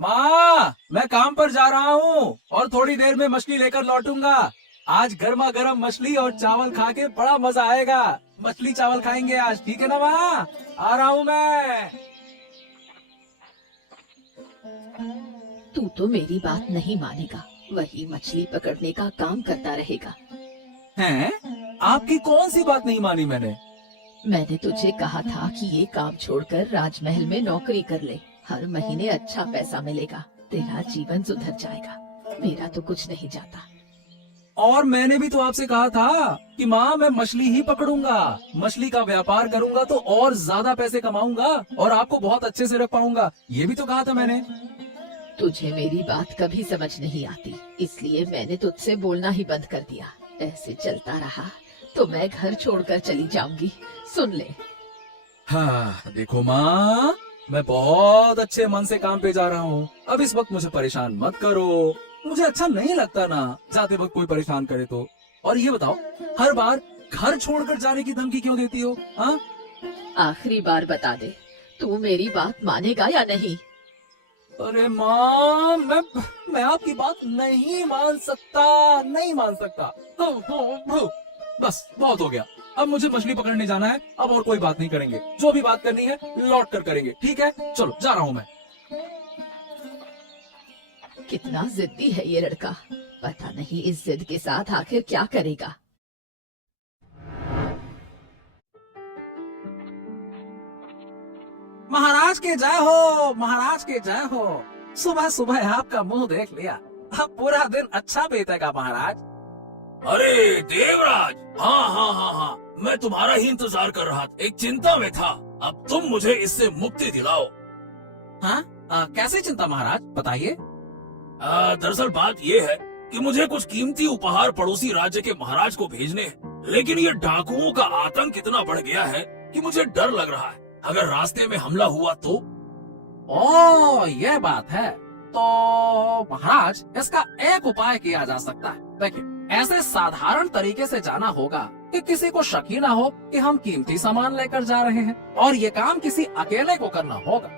माँ, मैं काम पर जा रहा हूँ और थोड़ी देर में मछली लेकर लौटूंगा। आज गर्मा गर्म मछली और चावल खा के बड़ा मजा आएगा। मछली चावल खाएंगे आज, ठीक है ना माँ? आ रहा हूँ मैं। तू तो मेरी बात नहीं मानेगा, वही मछली पकड़ने का काम करता रहेगा। हैं? आपकी कौन सी बात नहीं मानी मैंने? मैंने तुझे कहा था कि ये काम छोड़कर राजमहल में नौकरी कर ले, हर महीने अच्छा पैसा मिलेगा, तेरा जीवन सुधर जाएगा। मेरा तो कुछ नहीं जाता। और मैंने भी तो आपसे कहा था कि माँ मैं मछली ही पकड़ूंगा, मछली का व्यापार करूंगा तो और ज्यादा पैसे कमाऊंगा और आपको बहुत अच्छे से रख पाऊंगा, ये भी तो कहा था मैंने। तुझे मेरी बात कभी समझ नहीं आती, इसलिए मैंने तुझसे बोलना ही बंद कर दिया। ऐसे चलता रहा तो मैं घर छोड़कर चली जाऊंगी, सुन ले। हाँ देखो माँ, मैं बहुत अच्छे मन से काम पे जा रहा हूँ। अब इस वक्त मुझे परेशान मत करो, मुझे अच्छा नहीं लगता ना जाते वक्त कोई परेशान करे तो। और ये बताओ, हर बार घर छोड़कर जाने की धमकी क्यों देती हो? हाँ, आखिरी बार बता दे, तू मेरी बात मानेगा या नहीं? अरे माँ, मैं आपकी बात नहीं मान सकता, नहीं मान सकता। बस बहुत हो गया, अब मुझे मछली पकड़ने जाना है। अब और कोई बात नहीं करेंगे, जो भी बात करनी है लौट कर करेंगे, ठीक है? चलो जा रहा हूँ मैं। कितना जिद्दी है ये लड़का, पता नहीं इस जिद के साथ आखिर क्या करेगा। महाराज के जय हो, महाराज के जय हो। सुबह सुबह आपका मुंह देख लिया, अब पूरा दिन अच्छा बीतेगा महाराज। अरे देवराज, हाँ हाँ हाँ हाँ, मैं तुम्हारा ही इंतजार कर रहा था, एक चिंता में था। अब तुम मुझे इससे मुक्ति दिलाओ। हाँ, कैसे चिंता महाराज, बताइए। दरअसल बात ये है कि मुझे कुछ कीमती उपहार पड़ोसी राज्य के महाराज को भेजने हैं, लेकिन ये डाकुओं का आतंक इतना बढ़ गया है कि मुझे डर लग रहा है, अगर रास्ते में हमला हुआ तो। ओ, ये बात है तो महाराज, इसका एक उपाय किया जा सकता है। देखिए, ऐसे साधारण तरीके से जाना होगा कि किसी को शक ही ना हो कि हम कीमती सामान लेकर जा रहे हैं, और ये काम किसी अकेले को करना होगा।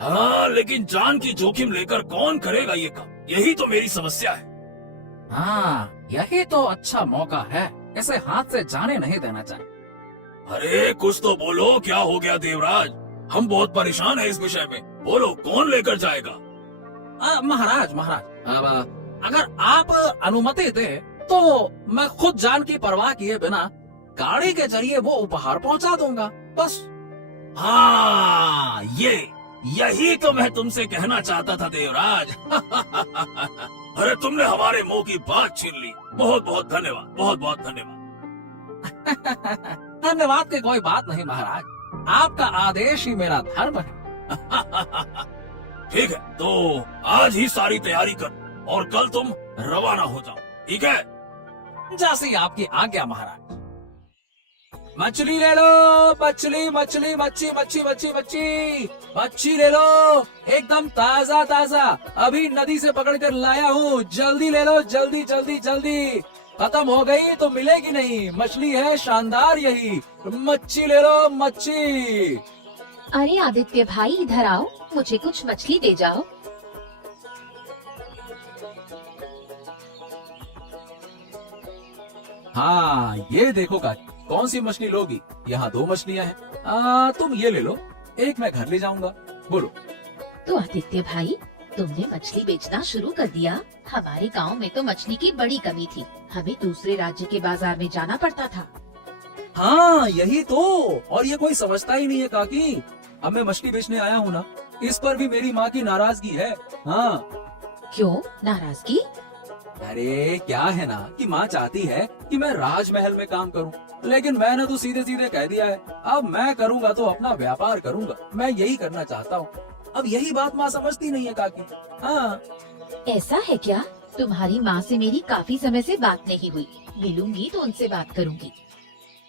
हाँ, लेकिन जान की जोखिम लेकर कौन करेगा ये काम, यही तो मेरी समस्या है। हाँ, यही तो अच्छा मौका है, इसे हाथ से जाने नहीं देना चाहिए। अरे कुछ तो बोलो, क्या हो गया देवराज? हम बहुत परेशान हैं इस विषय में, बोलो कौन लेकर जाएगा? महाराज, अब अगर आप अनुमति दे तो मैं खुद जान की परवाह किए बिना गाड़ी के जरिए वो उपहार पहुंचा दूंगा, बस। हाँ, यही तो मैं तुमसे कहना चाहता था देवराज। अरे तुमने हमारे मुंह की बात छीन ली, बहुत बहुत धन्यवाद, बहुत बहुत धन्यवाद। धन्यवाद की कोई बात नहीं महाराज, आपका आदेश ही मेरा धर्म है। ठीक है, तो आज ही सारी तैयारी कर और कल तुम रवाना हो जाओ, ठीक है? जैसी आपकी आज्ञा महाराज। मछली ले लो, मछली मछली मच्छी मच्छी मच्छी मच्छी मच्छी ले लो, एकदम ताजा ताजा, अभी नदी से पकड़ कर लाया हूँ, जल्दी ले लो, जल्दी जल्दी जल्दी। खत्म हो गई तो मिलेगी नहीं, मछली है शानदार यही, मच्छी ले लो, मच्छी। अरे आदित्य भाई, इधर आओ, मुझे कुछ मछली दे जाओ। हाँ, ये देखो काकी, कौन सी मछली लोगी? यहाँ 2 मछलियाँ हैं, तुम ये ले लो, एक मैं घर ले जाऊंगा। बोलो। तो आदित्य भाई, तुमने मछली बेचना शुरू कर दिया? हमारे गांव में तो मछली की बड़ी कमी थी, हमें दूसरे राज्य के बाजार में जाना पड़ता था। हाँ यही तो, और ये कोई समझता ही नहीं है काकी। अब मैं मछली बेचने आया हूँ ना, इस पर भी मेरी माँ की नाराजगी है। हाँ। क्यों नाराजगी? अरे क्या है ना कि माँ चाहती है कि मैं राजमहल में काम करूँ, लेकिन मैंने तो सीधे सीधे कह दिया है, अब मैं करूँगा तो अपना व्यापार करूँगा, मैं यही करना चाहता हूँ। अब यही बात माँ समझती नहीं है काकी। हाँ। ऐसा है क्या? तुम्हारी माँ से मेरी काफी समय से बात नहीं हुई, मिलूंगी तो उनसे बात करूंगी।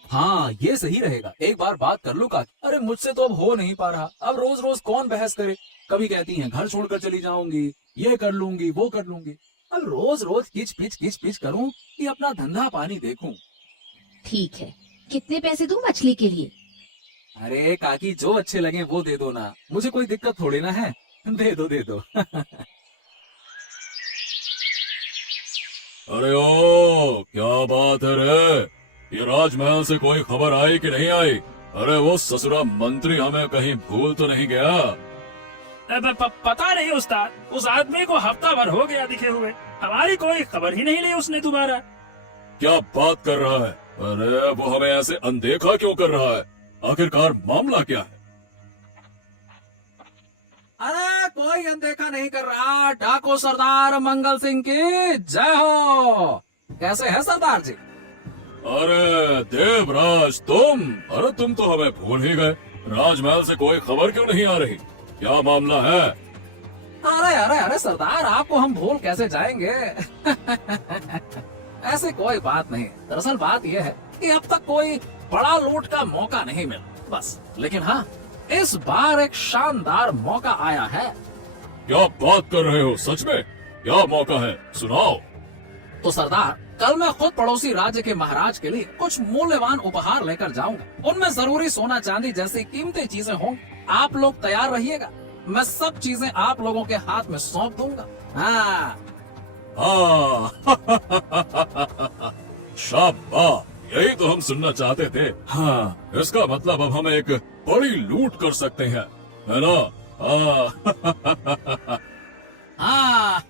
हाँ, ये सही रहेगा, एक बार बात कर लो काकी। अरे मुझसे तो अब हो नहीं पा रहा, अब रोज रोज कौन बहस करे। कभी कहती हैं घर छोड़कर चली जाऊंगी, ये कर लूंगी, वो कर लूंगी। अब रोज रोज किच पिच करूं कि अपना धंधा पानी देखूं। ठीक है, कितने पैसे दूं मछली के लिए? अरे काकी, जो अच्छे लगे वो दे दो ना, मुझे कोई दिक्कत थोड़ी ना है। दे दो दे दो। अरे ओ, क्या बात है रे? ये राजमहल से कोई खबर आई कि नहीं आई? अरे वो ससुरा मंत्री हमें कहीं भूल तो नहीं गया? पता नहीं उस्ताद, उस आदमी को हफ्ता भर हो गया दिखे हुए, हमारी कोई खबर ही नहीं ली उसने दोबारा। क्या बात कर रहा है? अरे वो हमें ऐसे अनदेखा क्यों कर रहा है? आखिरकार मामला क्या है? अरे कोई अनदेखा नहीं कर रहा। डाको सरदार मंगल सिंह की जय हो। कैसे है सरदार जी? अरे देवराज तुम, अरे तुम तो हमें भूल ही गए। राजमहल से कोई खबर क्यों नहीं आ रही? क्या मामला है? अरे अरे अरे सरदार, आपको हम भूल कैसे जाएंगे? ऐसे कोई बात नहीं। दरअसल बात यह है कि अब तक कोई बड़ा लूट का मौका नहीं मिला बस। लेकिन हाँ, इस बार एक शानदार मौका आया है। क्या बात कर रहे हो? सच में? क्या मौका है? सुनाओ। तो सरदार, कल मैं खुद पड़ोसी राज्य के महाराज के लिए कुछ मूल्यवान उपहार लेकर जाऊंगा। उनमें जरूरी सोना चांदी जैसी कीमती चीजें होंगी। आप लोग तैयार रहिएगा। मैं सब चीजें आप लोगों के हाथ में सौंप दूंगा। हाँ शाबाश, यही तो हम सुनना चाहते थे। हाँ, इसका मतलब अब हम एक बड़ी लूट कर सकते हैं, है ना? हाँ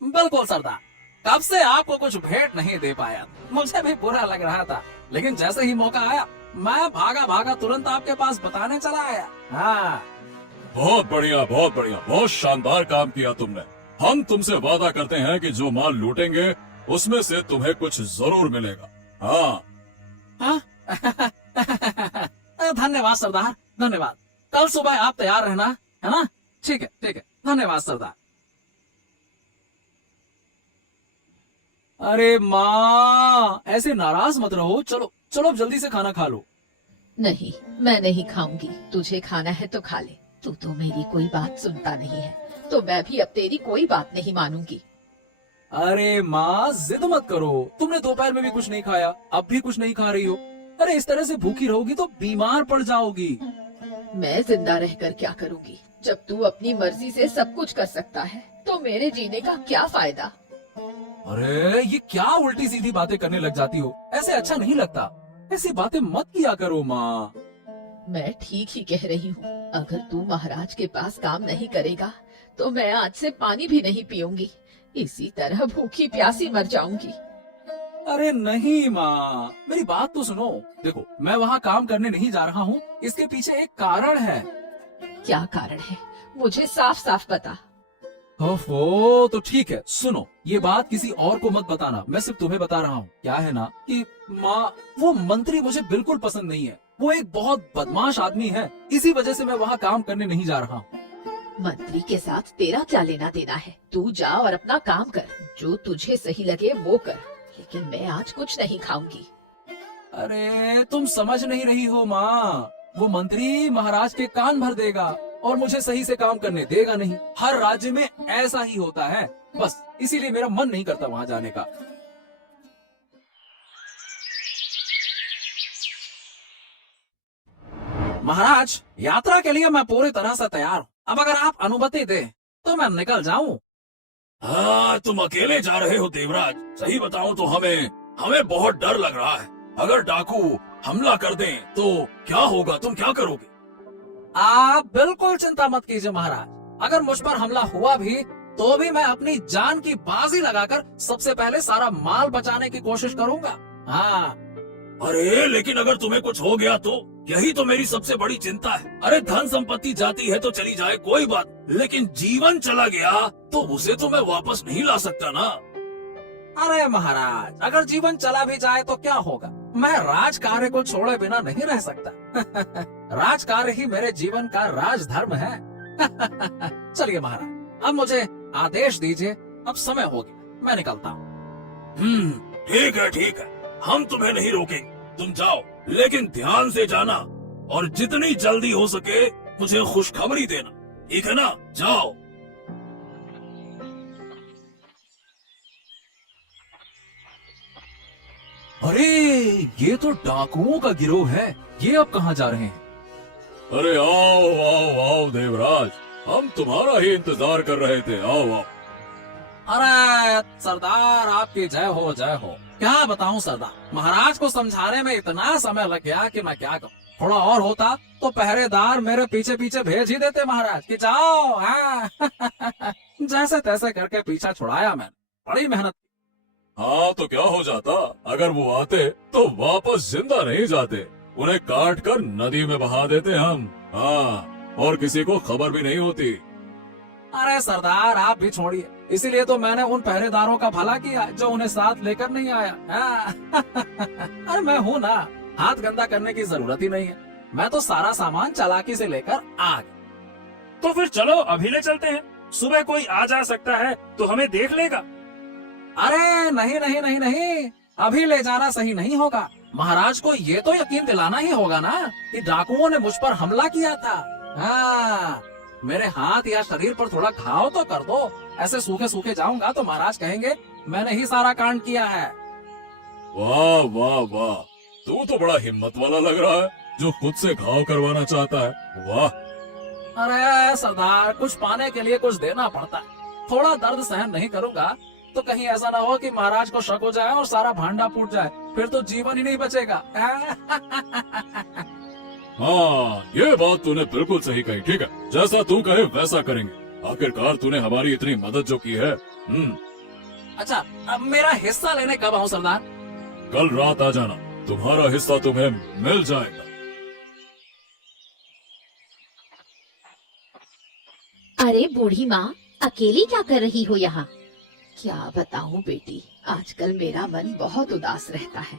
बिल्कुल सरदार। कब से आपको कुछ भेंट नहीं दे पाया, मुझे भी बुरा लग रहा था। लेकिन जैसे ही मौका आया, मैं भागा भागा तुरंत आपके पास बताने चला आया। हाँ बहुत बढ़िया, बहुत बढ़िया, बहुत शानदार काम किया तुमने। हम तुमसे वादा करते हैं कि जो माल लूटेंगे उसमें से तुम्हें कुछ जरूर मिलेगा। हाँ हाँ? धन्यवाद सरदार, धन्यवाद। कल सुबह आप तैयार रहना, है ना? ठीक है ठीक है, धन्यवाद सरदार। अरे माँ, ऐसे नाराज मत रहो। चलो चलो अब जल्दी से खाना खा लो। नहीं, मैं नहीं खाऊंगी। तुझे खाना है तो खा ले। तू तो मेरी कोई बात सुनता नहीं है, तो मैं भी अब तेरी कोई बात नहीं मानूंगी। अरे माँ, जिद मत करो। तुमने दोपहर में भी कुछ नहीं खाया, अब भी कुछ नहीं खा रही हो। अरे इस तरह से भूखी रहोगी तो बीमार पड़ जाओगी। मैं जिंदा रहकर क्या करूंगी? जब तू अपनी मर्जी से सब कुछ कर सकता है, तो मेरे जीने का क्या फायदा? अरे ये क्या उल्टी सीधी बातें करने लग जाती हो? ऐसे अच्छा नहीं लगता। ऐसी बातें मत किया करो माँ। मैं ठीक ही कह रही हूँ। अगर तू महाराज के पास काम नहीं करेगा, तो मैं आज से पानी भी नहीं पीऊंगी। इसी तरह भूखी प्यासी मर जाऊंगी। अरे नहीं माँ, मेरी बात तो सुनो। देखो, मैं वहाँ काम करने नहीं जा रहा हूँ। इसके पीछे एक कारण है। क्या कारण है? मुझे साफ साफ बता। ओफो, तो ठीक है, सुनो। ये बात किसी और को मत बताना, मैं सिर्फ तुम्हें बता रहा हूँ। क्या है ना कि माँ, वो मंत्री मुझे बिल्कुल पसंद नहीं है। वो एक बहुत बदमाश आदमी है। इसी वजह से मैं वहाँ काम करने नहीं जा रहा हूँ। मंत्री के साथ तेरा क्या लेना देना है? तू जा और अपना काम कर। जो तुझे सही लगे वो कर, लेकिन मैं आज कुछ नहीं खाऊंगी। अरे तुम समझ नहीं रही हो माँ। वो मंत्री महाराज के कान भर देगा और मुझे सही से काम करने देगा नहीं। हर राज्य में ऐसा ही होता है। बस इसीलिए मेरा मन नहीं करता वहाँ जाने का। महाराज, यात्रा के लिए मैं पूरी तरह से तैयार हूँ। अब अगर आप अनुमति दे तो मैं निकल जाऊँ। हाँ, तुम अकेले जा रहे हो देवराज? सही बताऊं तो हमें बहुत डर लग रहा है। अगर डाकू हमला कर दें तो क्या होगा? तुम क्या करोगे? आप बिल्कुल चिंता मत कीजिए महाराज। अगर मुझ पर हमला हुआ भी तो भी मैं अपनी जान की बाजी लगाकर सबसे पहले सारा माल बचाने की कोशिश करूंगा। हाँ। अरे लेकिन अगर तुम्हें कुछ हो गया तो? यही तो मेरी सबसे बड़ी चिंता है। अरे धन संपत्ति जाती है तो चली जाए, कोई बात, लेकिन जीवन चला गया तो उसे तो मैं वापस नहीं ला सकता ना। अरे महाराज, अगर जीवन चला भी जाए तो क्या होगा? मैं राज कार्य को छोड़े बिना नहीं रह सकता। राज कार्य ही मेरे जीवन का राज धर्म है। चलिए महाराज, अब मुझे आदेश दीजिए। अब समय हो गया, मैं निकलता हूँ। ठीक है ठीक है, हम तुम्हें नहीं रोकेंगे। तुम जाओ, लेकिन ध्यान से जाना और जितनी जल्दी हो सके मुझे खुशखबरी देना, ठीक है ना? जाओ। अरे ये तो डाकुओं का गिरोह है। ये अब कहाँ जा रहे हैं? अरे आओ आओ आओ देवराज, हम तुम्हारा ही इंतजार कर रहे थे। आओ आओ। अरे सरदार, आपकी जय हो जय हो। क्या बताऊं सरदार, महाराज को समझाने में इतना समय लग गया कि मैं क्या कहूँ। थोड़ा और होता तो पहरेदार मेरे पीछे पीछे भेज ही देते महाराज कि जाओ। हाँ। जैसे तैसे करके पीछा छुड़ाया मैंने, बड़ी मेहनत। हाँ तो क्या हो जाता अगर वो आते तो वापस जिंदा नहीं जाते, उन्हें काट कर नदी में बहा देते हम। हाँ, और किसी को खबर भी नहीं होती। अरे सरदार, आप भी छोड़िए, इसीलिए तो मैंने उन पहरेदारों का भला किया जो उन्हें साथ लेकर नहीं आया। हाँ। अरे मैं हूँ ना, हाथ गंदा करने की जरूरत ही नहीं है। मैं तो सारा सामान चालाकी से लेकर आ गया। तो फिर चलो अभी ले चलते हैं, सुबह कोई आ जा सकता है तो हमें देख लेगा। अरे नहीं नहीं नहीं नहीं, अभी ले जाना सही नहीं होगा। महाराज को ये तो यकीन दिलाना ही होगा ना कि डाकुओं ने मुझ पर हमला किया था। हाँ, मेरे हाथ या शरीर पर थोड़ा घाव तो कर दो। ऐसे सूखे सूखे जाऊंगा तो महाराज कहेंगे मैंने ही सारा कांड किया है। वाह वाह वाह, तू तो बड़ा हिम्मत वाला लग रहा है जो खुद से घाव करवाना चाहता है। वाह। अरे सरदार, कुछ पाने के लिए कुछ देना पड़ता है। थोड़ा दर्द सहन नहीं करूंगा तो कहीं ऐसा ना हो कि महाराज को शक हो जाए और सारा भांडा फूट जाए, फिर तो जीवन ही नहीं बचेगा। हाँ, ये बात तूने बिल्कुल सही कही। ठीक है, जैसा तू कहे वैसा करेंगे। आखिरकार तूने हमारी इतनी मदद जो की है। अच्छा, अब मेरा हिस्सा लेने कब आऊं सरदार? कल रात आ जाना, तुम्हारा हिस्सा तुम्हें मिल जाएगा। अरे बूढ़ी माँ, अकेली क्या कर रही हो यहाँ? क्या बताऊं बेटी, आजकल मेरा मन बहुत उदास रहता है।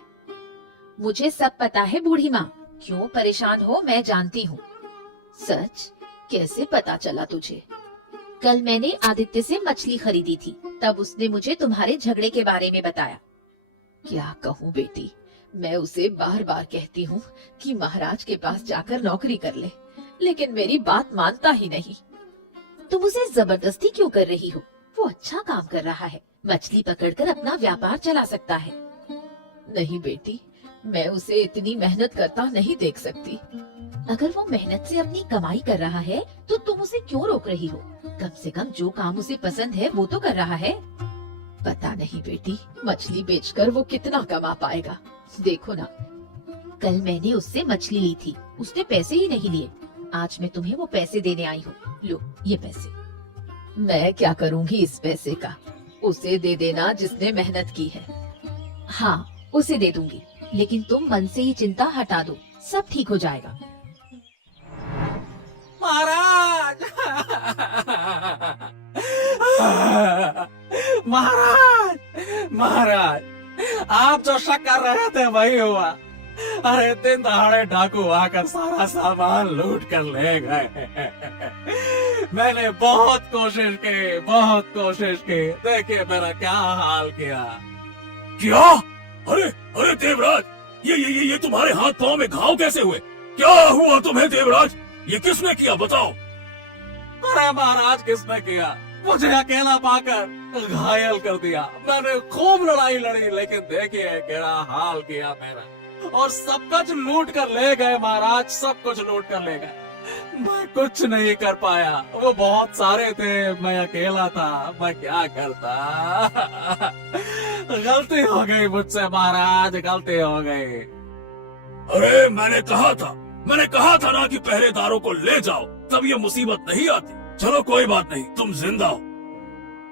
मुझे सब पता है बूढ़ी माँ, क्यों परेशान हो मैं जानती हूँ। सच? कैसे पता चला तुझे? कल मैंने आदित्य से मछली खरीदी थी, तब उसने मुझे तुम्हारे झगड़े के बारे में बताया। क्या कहूँ बेटी, मैं उसे बार बार कहती हूँ कि महाराज के पास जाकर नौकरी कर ले, लेकिन मेरी बात मानता ही नहीं। तुम उसे जबरदस्ती क्यों कर रही हो? वो अच्छा काम कर रहा है, मछली पकड़कर अपना व्यापार चला सकता है। नहीं बेटी, मैं उसे इतनी मेहनत करता नहीं देख सकती। अगर वो मेहनत से अपनी कमाई कर रहा है तो तुम उसे क्यों रोक रही हो? कम से कम जो काम उसे पसंद है वो तो कर रहा है। पता नहीं बेटी, मछली बेचकर वो कितना कमा पाएगा। देखो ना, कल मैंने उससे मछली ली थी, उसने पैसे ही नहीं लिए। आज मैं तुम्हें वो पैसे देने आई हूँ, लो ये पैसे। मैं क्या करूँगी इस पैसे का? उसे दे देना जिसने मेहनत की है। हाँ, उसे दे दूंगी, लेकिन तुम मन से ही चिंता हटा दो, सब ठीक हो जाएगा। महाराज। महाराज, महाराज, आप जो शक कर रहे थे वही हुआ। अरे दिन दहाड़े डाकू आकर सारा सामान लूट कर ले गए। मैंने बहुत कोशिश की, देखिए मेरा क्या हाल किया। क्या? अरे अरे देवराज, ये तुम्हारे हाथ पांव में घाव कैसे हुए? क्या हुआ तुम्हें देवराज? ये किसने किया बताओ? अरे महाराज, किसने किया? मुझे अकेला पाकर घायल कर दिया। मैंने खूब लड़ाई लड़ी, लेकिन देखिए क्या हाल किया मेरा। और सब कुछ लूट कर ले गए महाराज, सब कुछ लूट कर ले गए। मैं कुछ नहीं कर पाया, वो बहुत सारे थे, मैं अकेला था, मैं क्या करता। गलती हो गई मुझसे महाराज, गलती हो गई। अरे मैंने कहा था ना कि पहरेदारों को ले जाओ, तब ये मुसीबत नहीं आती। चलो कोई बात नहीं, तुम जिंदा हो।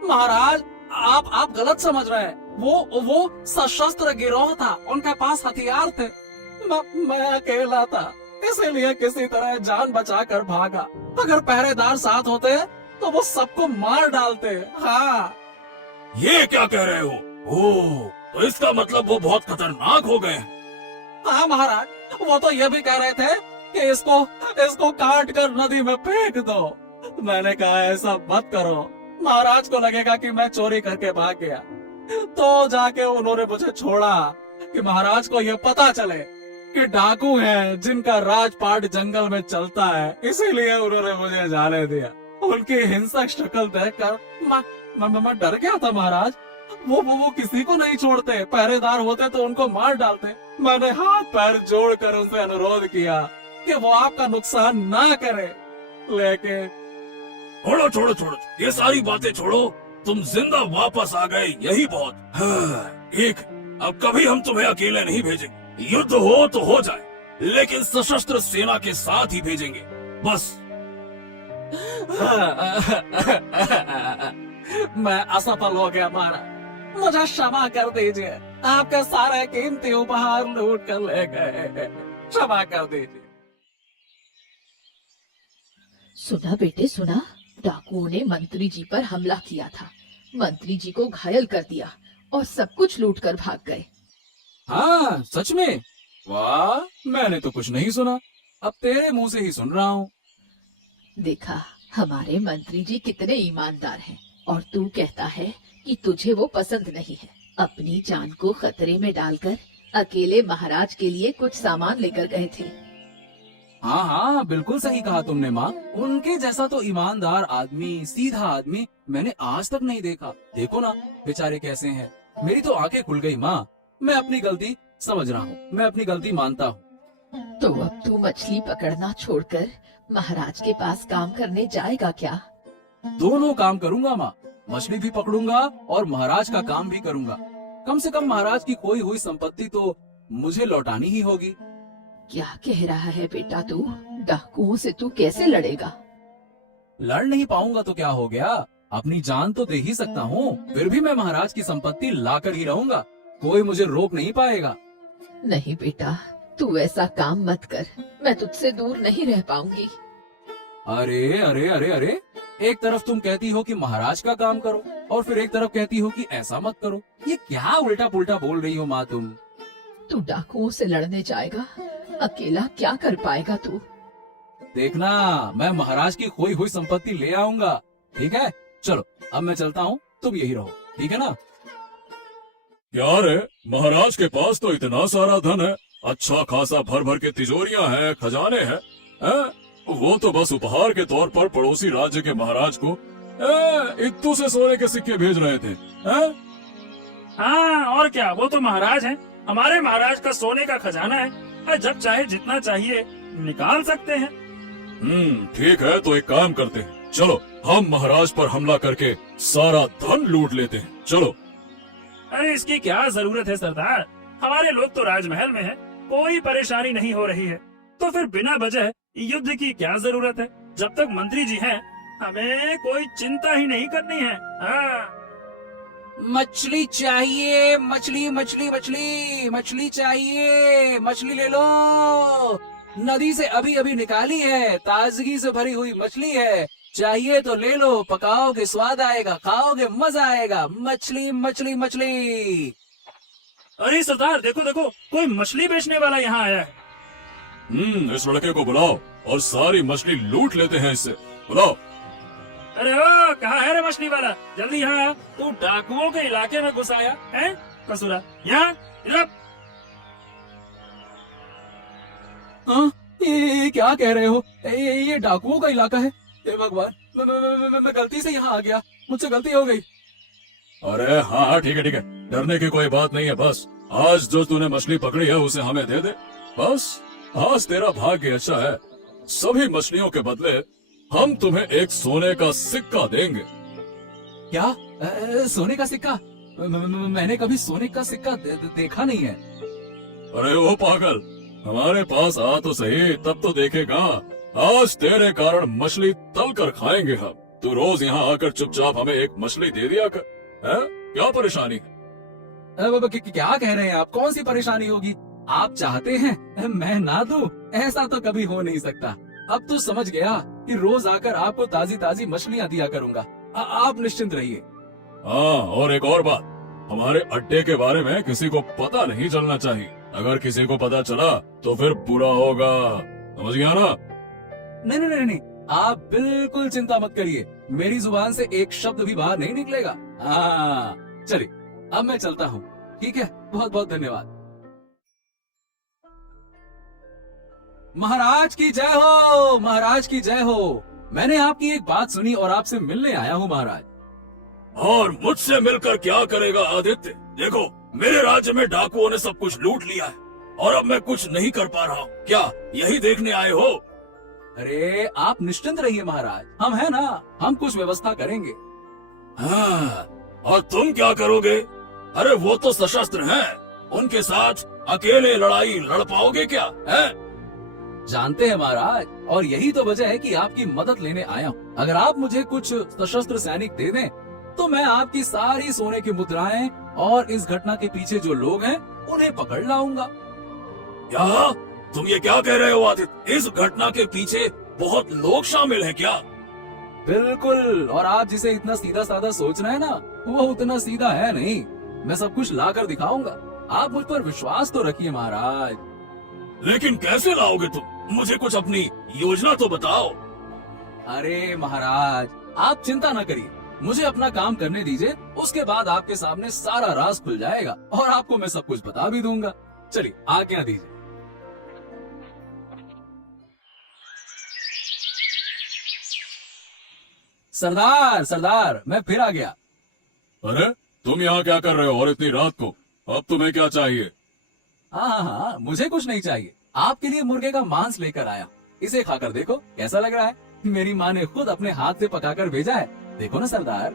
महाराज, आप गलत समझ रहे हैं। वो सशस्त्र गिरोह था, उनके पास हथियार थे। मैं अकेला था, इसीलिए किसी तरह जान बचाकर भागा। अगर पहरेदार साथ होते तो वो सबको मार डालते। हाँ। ये क्या कह रहे हो? ओह, तो इसका मतलब वो बहुत खतरनाक हो गए। हाँ महाराज, वो तो ये भी कह रहे थे कि इसको काट कर नदी में फेंक दो। मैंने कहा ऐसा मत करो, महाराज को लगेगा कि मैं चोरी करके भाग गया। तो जाके उन्होंने मुझे छोड़ा कि महाराज को ये पता चले कि डाकू हैं जिनका राजपाट जंगल में चलता है, इसीलिए उन्होंने मुझे जाने दिया। उनकी हिंसक शक्ल देखकर मैं डर गया था महाराज। वो किसी को नहीं छोड़ते, पहरेदार होते तो उनको मार डालते। मैंने हाथ पैर जोड़कर उनसे अनुरोध किया कि वो आपका नुकसान ना करे, छोड़ो छोड़ो छोड़ो, ये सारी बातें छोड़ो, तुम जिंदा वापस आ गए, यही बहुत। हाँ, ठीक, अब कभी हम तुम्हें अकेले नहीं भेजेंगे। युद्ध हो तो हो जाए, लेकिन सशस्त्र सेना के साथ ही भेजेंगे, बस। मैं असफल हो गया महाराज, मुझे क्षमा कर दीजिए। आपके सारे कीमती उपहार लूट कर ले गए, क्षमा कर दीजिए। सुना बेटे सुना, डाकुओं ने मंत्री जी पर हमला किया था, मंत्री जी को घायल कर दिया और सब कुछ लूट कर भाग गए। हाँ सच में? वाह, मैंने तो कुछ नहीं सुना, अब तेरे मुंह से ही सुन रहा हूँ। देखा, हमारे मंत्री जी कितने ईमानदार हैं, और तू कहता है कि तुझे वो पसंद नहीं है। अपनी जान को खतरे में डालकर अकेले महाराज के लिए कुछ सामान लेकर गए थे। हाँ हाँ, बिल्कुल सही कहा तुमने माँ। उनके जैसा तो ईमानदार आदमी, सीधा आदमी मैंने आज तक नहीं देखा। देखो ना बेचारे कैसे हैं। मेरी तो आंखें खुल गई माँ। मैं अपनी गलती समझ रहा हूँ, मैं अपनी गलती मानता हूँ। तो अब तू मछली पकड़ना छोड़कर महाराज के पास काम करने जाएगा क्या? दोनों काम करूंगा माँ, मछली भी पकड़ूंगा और महाराज का काम भी करूंगा। कम से कम महाराज की खोई हुई संपत्ति तो मुझे लौटानी ही होगी। क्या कह रहा है बेटा तू? डाकुओं से तू कैसे लड़ेगा? लड़ नहीं पाऊंगा तो क्या हो गया, अपनी जान तो दे ही सकता हूँ। फिर भी मैं महाराज की संपत्ति लाकर ही रहूंगा, कोई मुझे रोक नहीं पाएगा। नहीं बेटा, तू ऐसा काम मत कर, मैं तुझसे दूर नहीं रह पाऊंगी। अरे अरे अरे अरे, एक तरफ तुम कहती हो कि महाराज का काम करो और फिर एक तरफ कहती हो कि ऐसा मत करो। ये क्या उल्टा पुल्टा बोल रही हो माँ तुम? तू डाकुओं से लड़ने जाएगा, अकेला क्या कर पाएगा तू? देखना, मैं महाराज की खोई हुई संपत्ति ले आऊंगा। ठीक है, चलो अब मैं चलता हूँ, तुम यही रहो, ठीक है ना? क्या रे, महाराज के पास तो इतना सारा धन है, अच्छा खासा भर भर के तिजोरियां हैं, खजाने हैं? वो तो बस उपहार के तौर पर पड़ोसी राज्य के महाराज को इत्तू से सोने के सिक्के भेज रहे थे। हाँ और क्या, वो तो महाराज हैं। हमारे महाराज का सोने का खजाना है, जब चाहे जितना चाहिए निकाल सकते हैं। ठीक है, तो एक काम करते हैं, चलो हम महाराज पर हमला करके सारा धन लूट लेते हैं, चलो। अरे इसकी क्या जरूरत है सरदार, हमारे लोग तो राजमहल में हैं, कोई परेशानी नहीं हो रही है, तो फिर बिना वजह युद्ध की क्या जरूरत है? जब तक मंत्री जी हैं, हमें कोई चिंता ही नहीं करनी है। हाँ। मछली चाहिए, मछली मछली मछली मछली चाहिए, मछली ले लो। नदी से अभी अभी निकाली है, ताजगी से भरी हुई मछली है, चाहिए तो ले लो, पकाओगे स्वाद आएगा, खाओगे मजा आएगा। मछली मछली मछली। अरे सरदार देखो देखो, कोई मछली बेचने वाला यहाँ आया है। इस लड़के को बुलाओ और सारी मछली लूट लेते हैं इससे, बुलाओ। अरे ओ, कहाँ है रे मछली वाला, जल्दी यहाँ आ। तू डाकुओं के इलाके में घुस आया है कसूरा, यहाँ इधर। हाँ, ये क्या कह रहे हो? ये डाकुओं का इलाका है? हे भगवान, मैं गलती से यहाँ आ गया, मुझसे गलती हो गई। अरे हाँ ठीक है ठीक है, डरने की कोई बात नहीं है। बस आज जो तूने मछली पकड़ी है उसे हमें दे दे, बस। आज तेरा भाग्य अच्छा है, सभी मछलियों के बदले हम तुम्हें एक सोने का सिक्का देंगे। क्या? सोने का सिक्का? मैंने कभी सोने का सिक्का देखा नहीं है। अरे वो पागल, हमारे पास आ तो सही, तब तो देखेगा। आज तेरे कारण मछली तल कर खाएंगे हम। तू रोज यहाँ आकर चुपचाप हमें एक मछली दे दिया कर, है? क्या परेशानी है? क्या कह रहे हैं आप? कौन सी परेशानी होगी? आप चाहते हैं मैं ना दूं? ऐसा तो कभी हो नहीं सकता। अब तो समझ गया कि रोज आकर आपको ताजी ताजी मछलियाँ दिया करूंगा। आप निश्चिंत रहिए। हाँ, और एक और बात, हमारे अड्डे के बारे में किसी को पता नहीं चलना चाहिए। अगर किसी को पता चला तो फिर बुरा होगा, समझ गया ना? नहीं नहीं नहीं नहीं, आप बिल्कुल चिंता मत करिए, मेरी जुबान से एक शब्द भी बाहर नहीं निकलेगा। हाँ चलिए, अब मैं चलता हूँ, ठीक है? बहुत बहुत धन्यवाद। महाराज की जय हो, महाराज की जय हो। मैंने आपकी एक बात सुनी और आपसे मिलने आया हूँ महाराज। और मुझसे मिलकर क्या करेगा आदित्य? देखो, मेरे राज्य में डाकुओं ने सब कुछ लूट लिया है और अब मैं कुछ नहीं कर पा रहा हूँ। क्या यही देखने आए हो? अरे आप निश्चिंत रहिए महाराज, हम है ना, हम कुछ व्यवस्था करेंगे। हाँ, और तुम क्या करोगे? अरे वो तो सशस्त्र हैं, उनके साथ अकेले लड़ाई लड़ पाओगे क्या? है? जानते हैं महाराज, और यही तो वजह है कि आपकी मदद लेने आया हूँ। अगर आप मुझे कुछ सशस्त्र सैनिक दे दें, तो मैं आपकी सारी सोने की मुद्राएं और इस घटना के पीछे जो लोग हैं उन्हें पकड़ लाऊंगा। क्या तुम ये क्या कह रहे हो आदित्य? इस घटना के पीछे बहुत लोग शामिल हैं क्या? बिल्कुल, और आप जिसे इतना सीधा साधा सोच रहे हैं ना, वो उतना सीधा है नहीं। मैं सब कुछ ला कर दिखाऊंगा, आप मुझ पर विश्वास तो रखिए महाराज। लेकिन कैसे लाओगे तुम? मुझे कुछ अपनी योजना तो बताओ। अरे महाराज, आप चिंता न करिए, मुझे अपना काम करने दीजिए, उसके बाद आपके सामने सारा राज खुल जाएगा और आपको मैं सब कुछ बता भी दूंगा। चलिए आज्ञा दीजिए। सरदार सरदार, मैं फिर आ गया। अरे तुम यहाँ क्या कर रहे हो और इतनी रात को? अब तुम्हें क्या चाहिए? हाँ, मुझे कुछ नहीं चाहिए, आपके लिए मुर्गे का मांस लेकर आया। इसे खाकर देखो कैसा लग रहा है। मेरी माँ ने खुद अपने हाथ से पकाकर भेजा है, देखो ना सरदार।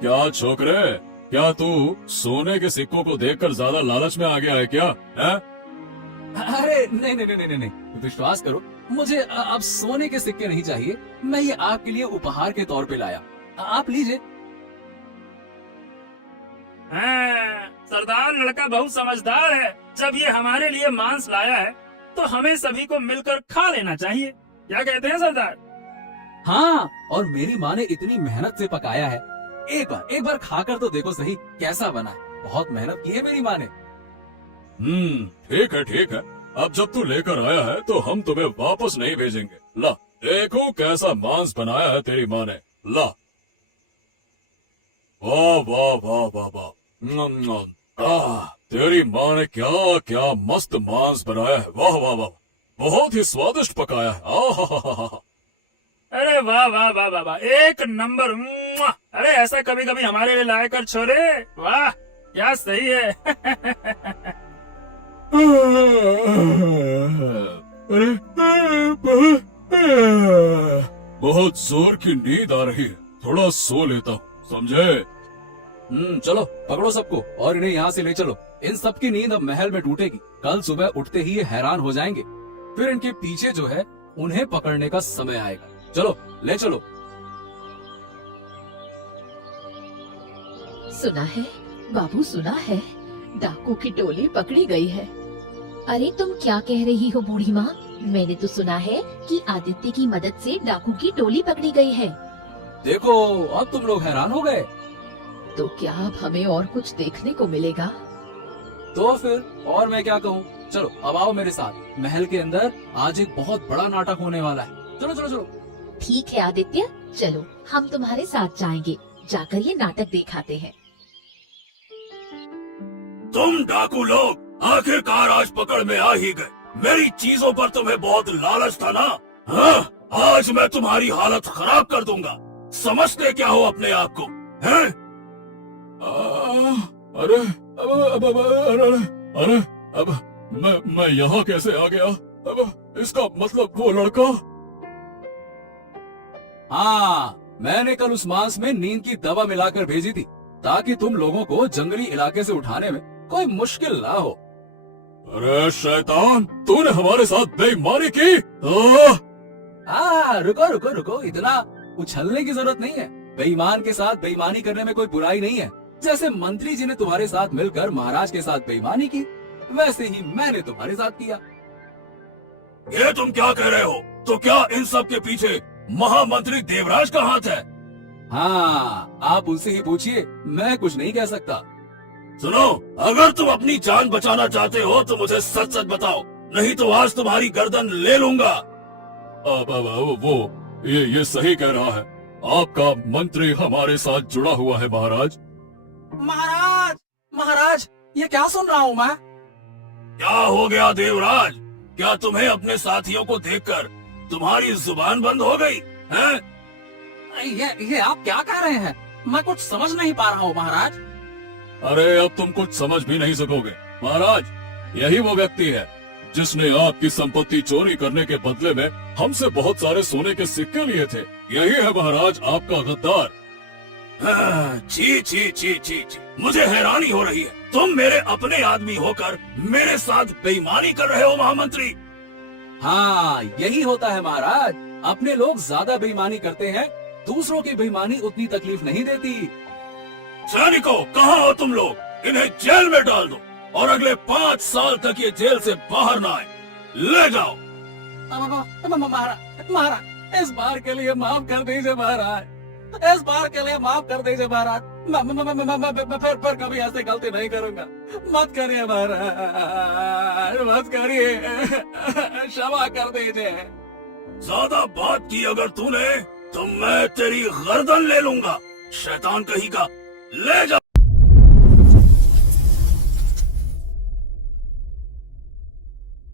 क्या छोकरे, क्या तू सोने के सिक्कों को देखकर ज्यादा लालच में आ गया है क्या? है? अरे नहीं नहीं नहीं नहीं नहीं, विश्वास करो, मुझे अब सोने के सिक्के नहीं चाहिए। मैं ये आपके लिए उपहार के तौर पे लाया, आप लीजिए। हाँ, सरदार लड़का बहुत समझदार है। जब ये हमारे लिए मांस लाया है तो हमें सभी को मिलकर खा लेना चाहिए। क्या कहते हैं सरदार? हाँ, और मेरी माँ ने इतनी मेहनत से पकाया है, एक बार खाकर तो देखो सही कैसा बना है। बहुत मेहनत की है मेरी माँ ने। ठीक है ठीक है। अब जब तू लेकर आया है तो हम तुम्हें वापस नहीं भेजेंगे। ला देखो कैसा मांस बनाया है तेरी माँ ने। ला, वाह वाह वाह वाह वाह, तेरी माँ ने क्या क्या मस्त मांस बनाया है। वाह वाह वाह, बहुत ही स्वादिष्ट पकाया है। आहा, अरे वाह वाह वाह वाह वाह, एक नंबर। मुआ! अरे ऐसा कभी कभी हमारे लिए लाया कर छोरे। वाह क्या सही है। अरे बहुत जोर की नींद आ रही है, थोड़ा सो लेता हूँ, समझे? चलो पकड़ो सबको और इन्हें यहाँ से ले चलो। इन सबकी नींद अब महल में टूटेगी। कल सुबह उठते ही ये हैरान हो जाएंगे, फिर इनके पीछे जो है उन्हें पकड़ने का समय आएगा। चलो ले चलो। सुना है बाबू, सुना है डाकू की टोली पकड़ी गई है। अरे तुम क्या कह रही हो बूढ़ी माँ? मैंने तो सुना है कि आदित्य की मदद से डाकू की टोली पकड़ी गई है। देखो अब तुम लोग हैरान हो गए, तो क्या अब हमें और कुछ देखने को मिलेगा? तो फिर और मैं क्या कहूँ। चलो अब आओ मेरे साथ, महल के अंदर आज एक बहुत बड़ा नाटक होने वाला है। चलो चलो चलो। ठीक है आदित्य, चलो हम तुम्हारे साथ जाएंगे, जाकर ये नाटक दिखाते हैं। तुम डाकू लोग आखिरकार आज पकड़ में आ ही गए। मेरी चीजों पर तुम्हें बहुत लालच था ना? हाँ, आज मैं तुम्हारी हालत खराब कर दूंगा। समझते क्या हो अपने आप को? हैं? अरे अरे अब मैं यहाँ कैसे आ गया? अब इसका मतलब वो लड़का। हाँ, मैंने कल उस मांस में नींद की दवा मिलाकर भेजी थी, ताकि तुम लोगों को जंगली इलाके से उठाने में कोई मुश्किल ना हो। अरे शैतान, तूने हमारे साथ बेईमानी की? रुको रुको रुको, इतना उछलने की जरूरत नहीं है। बेईमान के साथ बेईमानी करने में कोई बुराई नहीं है। जैसे मंत्री जी ने तुम्हारे साथ मिलकर महाराज के साथ बेईमानी की, वैसे ही मैंने तुम्हारे साथ किया। ये तुम क्या कह रहे हो? तो क्या इन सब के पीछे महामंत्री देवराज का हाथ है? हाँ, आप उनसे ही पूछिए, मैं कुछ नहीं कह सकता। सुनो, अगर तुम अपनी जान बचाना चाहते हो तो मुझे सच सच बताओ, नहीं तो आज तुम्हारी गर्दन ले लूंगा। वो ये सही कह रहा है। आपका मंत्री हमारे साथ जुड़ा हुआ है महाराज। महाराज महाराज, ये क्या सुन रहा हूँ मैं? क्या हो गया देवराज? क्या तुम्हें अपने साथियों को देखकर तुम्हारी जुबान बंद हो गई है? ये आप क्या कह रहे हैं? मैं कुछ समझ नहीं पा रहा हूँ महाराज। अरे अब तुम कुछ समझ भी नहीं सकोगे महाराज। यही वो व्यक्ति है जिसने आपकी संपत्ति चोरी करने के बदले में हमसे बहुत सारे सोने के सिक्के लिए थे। यही है महाराज आपका गद्दार। छी छी छी छी छी, मुझे हैरानी हो रही है। तुम मेरे अपने आदमी होकर मेरे साथ बेईमानी कर रहे हो महामंत्री। हाँ, यही होता है महाराज। अपने लोग ज्यादा बेईमानी करते हैं, दूसरों की बेईमानी उतनी तकलीफ नहीं देती। सैनिकों, कहाँ हो तुम लोग? इन्हें जेल में डाल दो और अगले 5 साल तक ये जेल से बाहर ना आए। ले जाओ। महाराज, इस बार के लिए माफ कर दीजिए महाराज, इस बार के लिए माफ कर दीजिए महाराज। मैं फिर कभी ऐसी गलती नहीं करूंगा। मत करिए महाराज, मत करिए, क्षमा कर दीजिए। ज्यादा बात की अगर तूने तो मैं तेरी गर्दन ले लूंगा। शैतान कहीं का, ले जा।